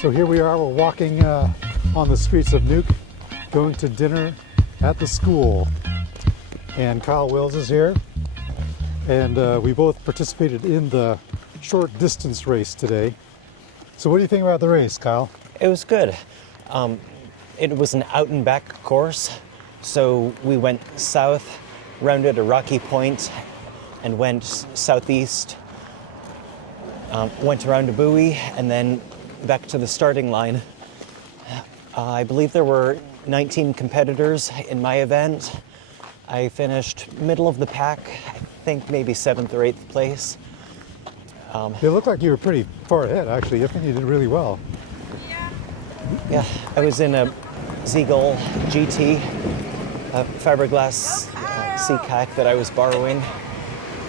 So here we are, we're walking on the streets of Nuuk, going to dinner at the school. And Kyle Wills is here. And we both participated in the short distance race today. So what do you think about the race, Kyle? It was good. It was an out and back course. So we went south, rounded a rocky point, and went southeast, went around a buoy, and then back to the starting line. I believe there were 19 competitors in my event. I finished middle of the pack, I think maybe 7th or 8th place. It looked like you were pretty far ahead, actually. I think you did really well. Yeah, I was in a Seagull GT, a fiberglass sea kayak that I was borrowing.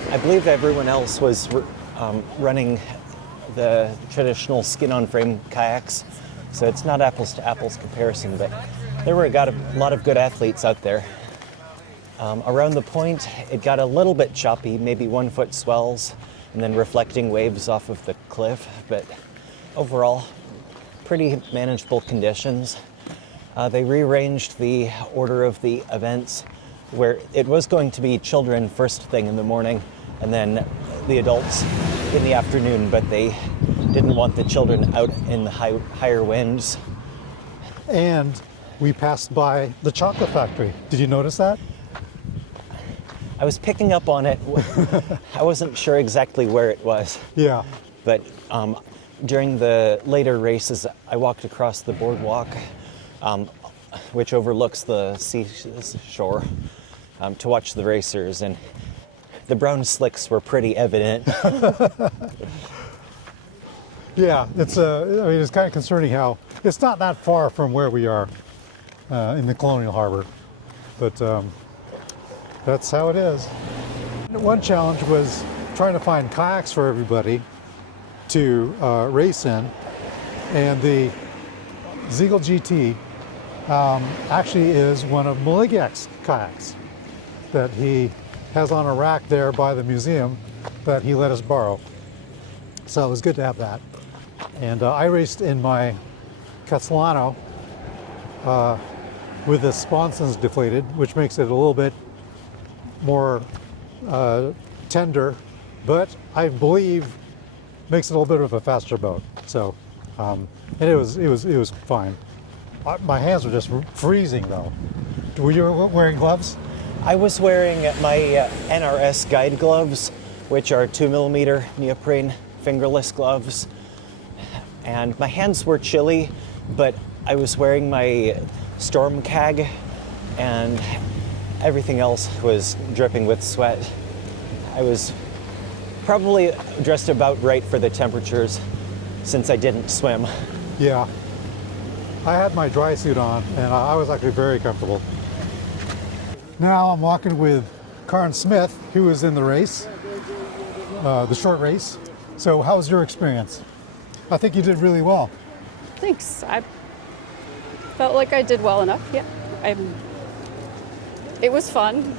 I believe everyone else was running the traditional skin-on-frame kayaks, so it's not apples to apples comparison, but there were a lot of good athletes out there. Around the point, it got a little bit choppy, maybe 1 foot swells, and then reflecting waves off of the cliff, but overall, pretty manageable conditions. They rearranged the order of the events, where it was going to be children first thing in the morning, and then the adults in the afternoon, but they didn't want the children out in the higher winds. And we passed by the chocolate factory. Did you notice that? I was picking up on it. I wasn't sure exactly where it was. Yeah. But during the later races, I walked across the boardwalk, which overlooks the seashore, to watch the racers, and the brown slicks were pretty evident. Yeah, it's kind of concerning how it's not that far from where we are in the Colonial Harbor, but that's how it is. One challenge was trying to find kayaks for everybody to race in, and the Seagull GT actually is one of Maligak's kayaks that he has on a rack there by the museum that he let us borrow. So it was good to have that. And I raced in my Castellano with the sponsons deflated, which makes it a little bit more tender, but I believe makes it a little bit of a faster boat. So, and it was fine. My hands were just freezing though. Were you wearing gloves? I was wearing my NRS guide gloves, which are 2mm neoprene fingerless gloves. And my hands were chilly, but I was wearing my storm cag, and everything else was dripping with sweat. I was probably dressed about right for the temperatures since I didn't swim. Yeah. I had my dry suit on, and I was actually very comfortable. Now I'm walking with Karin Smith, who was in the race, the short race. So how was your experience? I think you did really well. Thanks. I felt like I did well enough. Yeah. It was fun.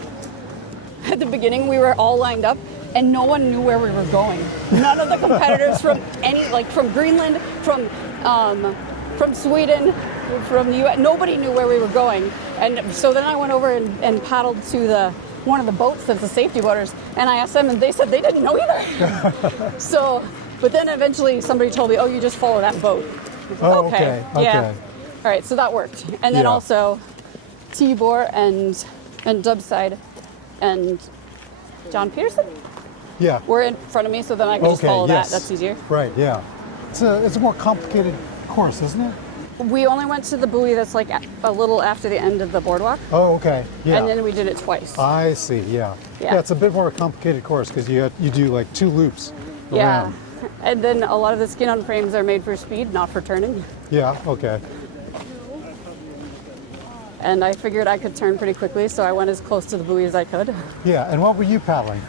At the beginning, we were all lined up, and no one knew where we were going. None of the competitors from from Greenland, from Sweden, from the US, nobody knew where we were going. And so then I went over and paddled to one of the boats that's the safety boaters, and I asked them, and they said they didn't know either. So, but then eventually somebody told me, oh, you just follow that boat. Oh, okay. Yeah. All right, so that worked. And then also Tibor and Dubside and John Peterson were in front of me, so then I could just follow that. That's easier. Right, yeah. It's a more complicated course, isn't it? We only went to the buoy that's like a little after the end of the boardwalk. Oh, okay. Yeah. And then we did it twice. I see, yeah. Yeah, it's a bit more complicated course because you do like 2 loops around. Yeah. And then a lot of the skin-on frames are made for speed, not for turning. Yeah, okay. And I figured I could turn pretty quickly, so I went as close to the buoy as I could. Yeah, and what were you paddling?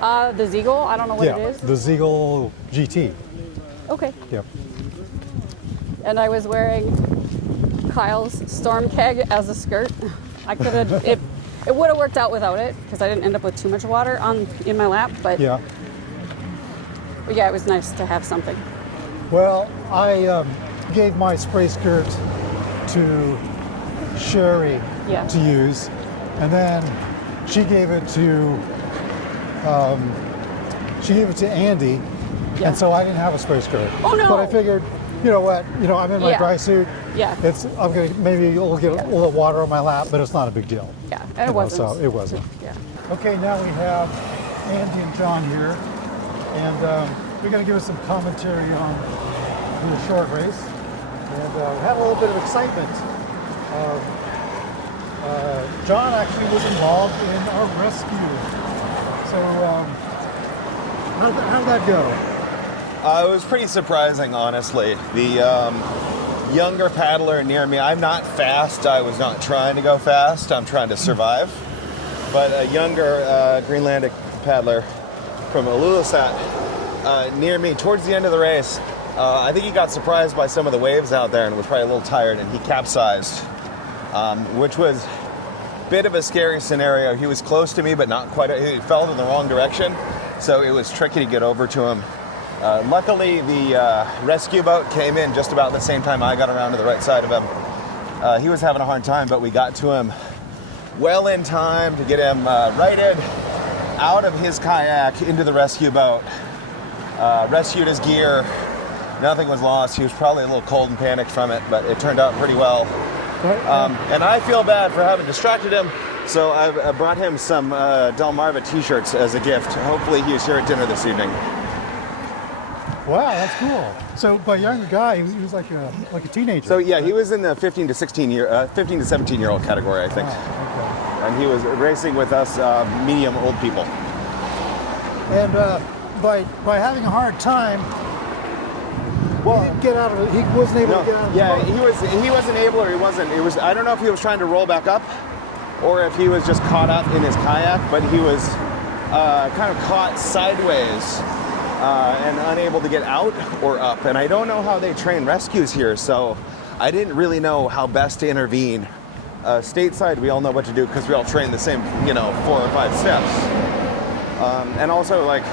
The Seagull, I don't know what it is. The Seagull GT. Okay. Yep. And I was wearing Kyle's storm keg as a skirt. I could have, it would have worked out without it, because I didn't end up with too much water in my lap, but yeah, it was nice to have something. Well, I gave my spray skirt to Sherry Yeah. to use, and then she gave it to Andy, Yeah. and so I didn't have a spray skirt. Oh, no. But I figured, you know what? You know, I'm in my Yeah. dry suit. Yeah. I'm gonna maybe you'll get a little water on my lap, but it's not a big deal. Yeah, You and it know, wasn't. so it wasn't. Yeah. Okay, now we have Andy and John here, and they're going to give us some commentary on the short race. And we had a little bit of excitement. John actually was involved in our rescue. So how did that go? It was pretty surprising, honestly. The younger paddler near me, I'm not fast. I was not trying to go fast. I'm trying to survive. But a younger Greenlandic paddler from Ilulissat near me towards the end of the race, I think he got surprised by some of the waves out there and was probably a little tired, and he capsized, which was a bit of a scary scenario. He was close to me, but not quite. He fell in the wrong direction, so it was tricky to get over to him. Luckily, the rescue boat came in just about the same time I got around to the right side of him. He was having a hard time, but we got to him well in time to get him righted out of his kayak into the rescue boat. Rescued his gear. Nothing was lost. He was probably a little cold and panicked from it, but it turned out pretty well. And I feel bad for having distracted him, so I brought him some Delmarva t-shirts as a gift. Hopefully he was here at dinner this evening. Wow, that's cool. So, by younger guy, he was like a teenager. So yeah, he was in the 15 to 17 year old category, I think. Oh, And he was racing with us medium old people. okay. And by having a hard time, well, he didn't get out of it. He wasn't able to get out of the boat. he wasn't able, or he wasn't. It was, I don't know if he was trying to roll back up, or if he was just caught up in his kayak. But he was kind of caught sideways and unable to get out or up. And I don't know how they train rescues here, so I didn't really know how best to intervene. Stateside, we all know what to do because we all train the same, 4 or 5 steps. And also, like,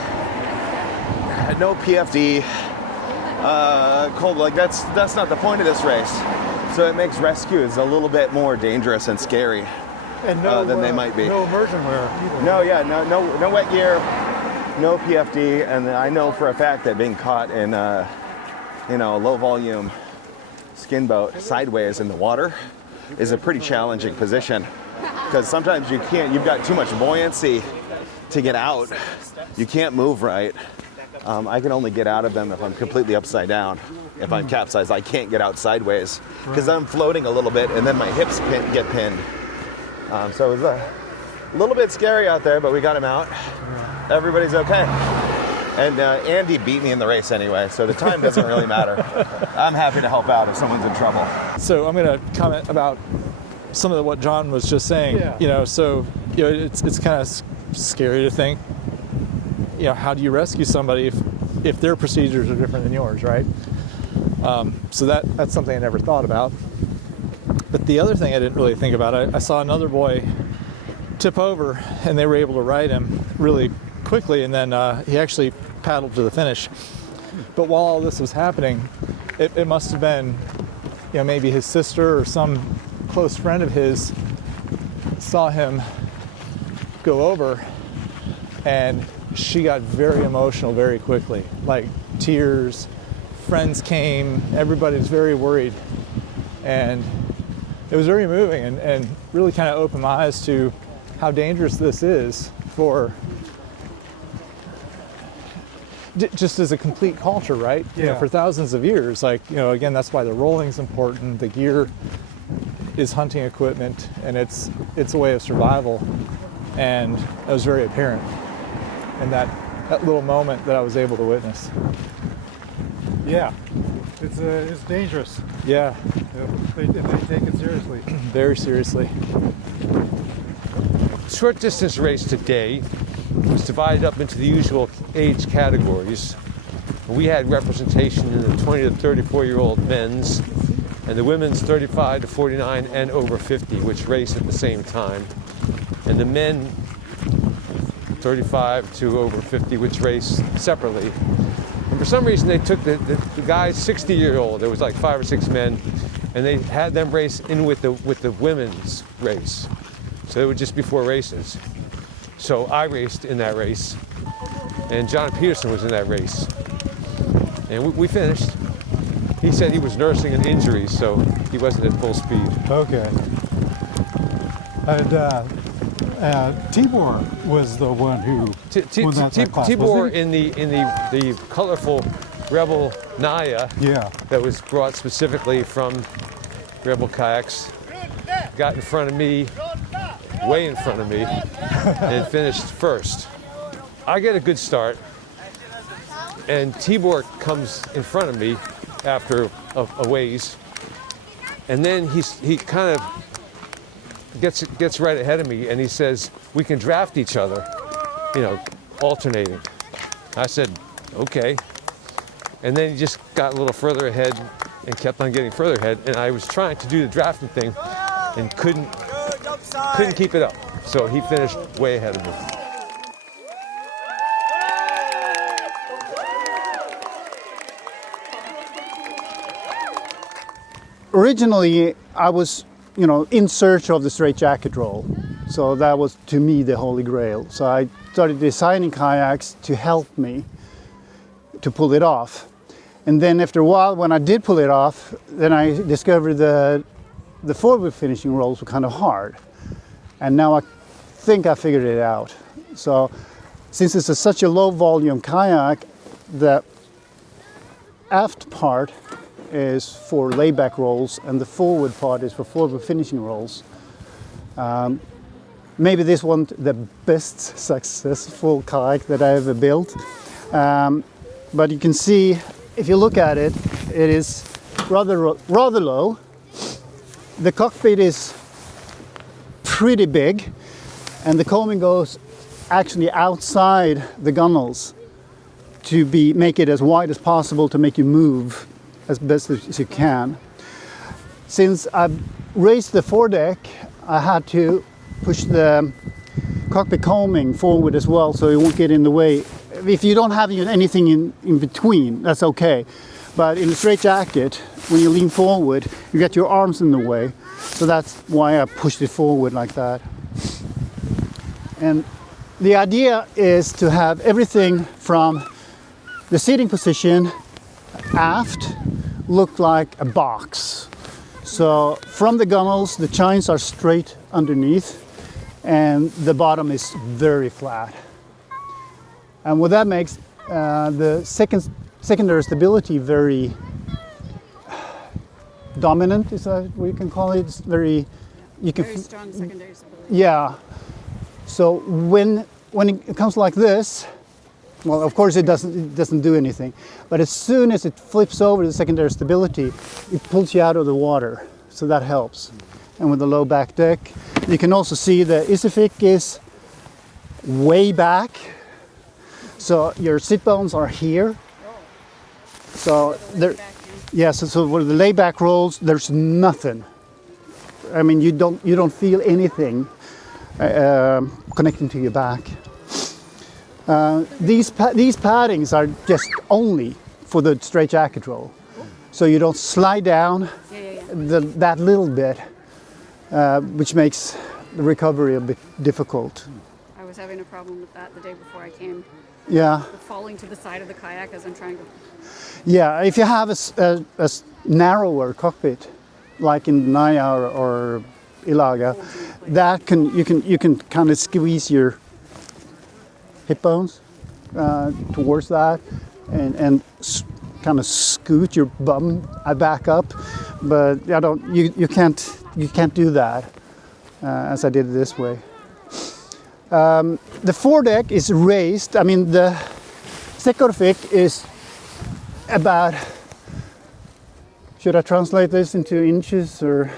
no PFD, cold, like that's not the point of this race. So it makes rescues a little bit more dangerous and scary And than they might be. No immersion wear either. No wet gear, no PFD, and I know for a fact that being caught in a low volume skin boat sideways in the water is a pretty challenging position, because sometimes you've got too much buoyancy to get out. You can't move right. I can only get out of them if I'm completely upside down. If I'm capsized, I can't get out sideways because I'm floating a little bit and then my hips get pinned. So it was a little bit scary out there, but we got him out. Everybody's okay. And Andy beat me in the race anyway, so the time doesn't really matter. I'm happy to help out if someone's in trouble. So I'm going to comment about some of what John was just saying. Yeah. It's kind of scary to think, how do you rescue somebody if their procedures are different than yours, right? So that's something I never thought about. But the other thing I didn't really think about, I saw another boy tip over, and they were able to ride him really quickly, and then he actually paddled to the finish. But while all this was happening, it must have been, maybe his sister or some close friend of his saw him go over, and she got very emotional very quickly, like tears. Friends came, everybody was very worried, and it was very moving and really kind of opened my eyes to how dangerous this is for just as a complete culture, right? Yeah. For thousands of years, again, that's why the rolling's important. The gear is hunting equipment, and it's a way of survival, and it was very apparent in that little moment that I was able to witness. Yeah, it's dangerous. Yeah, If they take it seriously. very seriously. Short distance race today was divided up into the usual age categories. We had representation in the 20 to 34-year-old men's and the women's 35 to 49 and over 50, which race at the same time. And the men 35 to over 50, which race separately. I'm for some reason they took the guys 60-year-old, there was like 5 or 6 men, and they had them race in with the women's race. So it would just be 4 races. So I raced in that race, and John Peterson was in that race. And we finished. He said he was nursing an injury, so he wasn't at full speed. Okay. And Tibor was the one who won that class, Tibor wasn't he? in the colorful Rebel Naya Yeah. that was brought specifically from Rebel Kayaks got in front of me, way in front of me, and finished first. I get a good start, and Tibor comes in front of me after a ways, and then he kind of gets right ahead of me, and he says, we can draft each other, you know, alternating. I said, okay. And then he just got a little further ahead and kept on getting further ahead, and I was trying to do the drafting thing and couldn't keep it up. So he finished way ahead of me. Originally, I was, you know, in search of the straitjacket roll. So that was, to me, the holy grail. So I started designing kayaks to help me to pull it off. And then after a while, when I did pull it off, then I discovered that the forward finishing rolls were kind of hard. And now I think I figured it out. So since it's such a low volume kayak, the aft part is for layback rolls and the forward part is for forward finishing rolls. Maybe this wasn't the best successful kayak that I ever built, but you can see if you look at it, it is rather low. The cockpit is pretty big, and the coaming goes actually outside the gunnels to make it as wide as possible to make you move as best as you can. Since I've raised the foredeck, I had to push the cockpit coaming forward as well so it won't get in the way. If you don't have anything in between, that's okay. But in the straitjacket, when you lean forward, you get your arms in the way. So that's why I pushed it forward like that. And the idea is to have everything from the seating position aft look like a box. So from the gunnels, the chines are straight underneath and the bottom is very flat. And what that makes the secondary stability very dominant, is that what you can call it? It's very strong secondary stability. Yeah. So when it comes like this, well, of course it doesn't do anything, but as soon as it flips over the secondary stability, it pulls you out of the water, so that helps. And with the low back deck, you can also see the Isofix is way back, so your sit bones are here. So there, yeah. So with the layback rolls, there's nothing. I mean, you don't feel anything connecting to your back. These paddings are just only for the straitjacket roll, so you don't slide down that little bit, which makes the recovery a bit difficult. I was having a problem with that the day before I came. Yeah. Falling to the side of the kayak as I'm trying to. Yeah, if you have a narrower cockpit, like in Naya or Ilaga, that you can kind of squeeze your hip bones towards that and kind of scoot your bum back up, but you can't do that as I did it this way. The foredeck is raised. I mean, the Sekkorfik is about, should I translate this into inches or?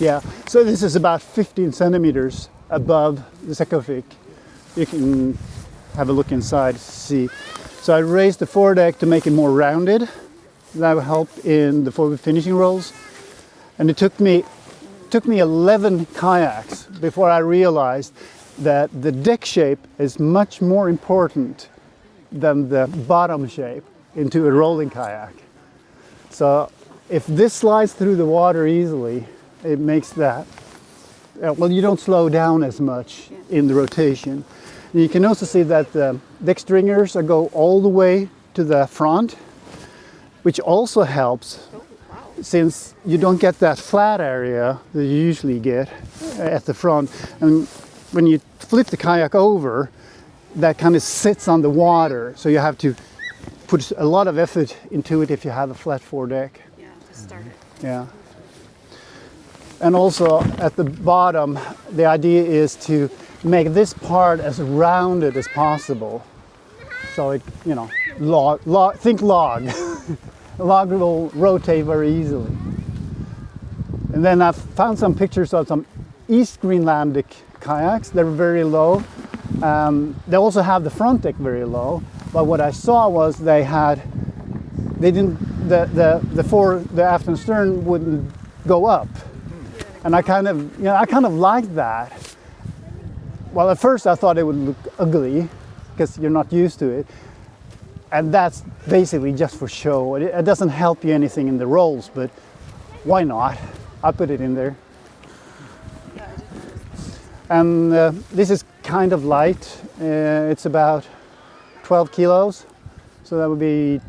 Yeah, so this is about 15 centimeters above the Sekkorfik. You can have a look inside to see. So I raised the foredeck to make it more rounded. That will help in the forward finishing rolls. And it took me 11 kayaks before I realized that the deck shape is much more important than the bottom shape into a rolling kayak. So if this slides through the water easily, it makes that, well, you don't slow down as much in the rotation. And you can also see that the deck stringers go all the way to the front, which also helps since you don't get that flat area that you usually get at the front. And when you flip the kayak over, that kind of sits on the water, so you have to put a lot of effort into it if you have a flat foredeck. Yeah, to start it. Yeah. And also at the bottom, the idea is to make this part as rounded as possible. So it, you know, think log. A log will rotate very easily. And then I found some pictures of some East Greenlandic kayaks. They're very low. They also have the front deck very low. But what I saw was the aft and stern wouldn't go up. And I kind of liked that. Well, at first I thought it would look ugly because you're not used to it. And that's basically just for show. It doesn't help you anything in the rolls, but why not? I put it in there. And this is kind of light. It's about 12 kilos. So that would be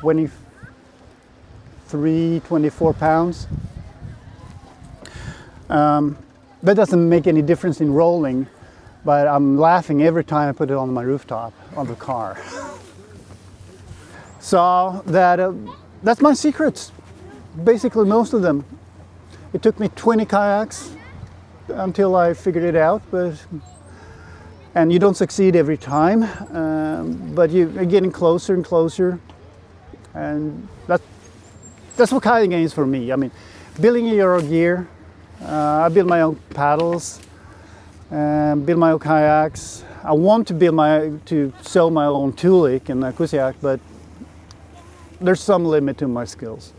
23, 24 pounds. That doesn't make any difference in rolling, but I'm laughing every time I put it on my rooftop of the car. So that's my secrets, basically most of them. It took me 20 kayaks until I figured it out, and you don't succeed every time, but you're getting closer and closer, and that's what kayaking is for me. I mean, building your gear. I build my own paddles, build my own kayaks. I want to sell my own tooling and Qajaq, but there's some limit to my skills.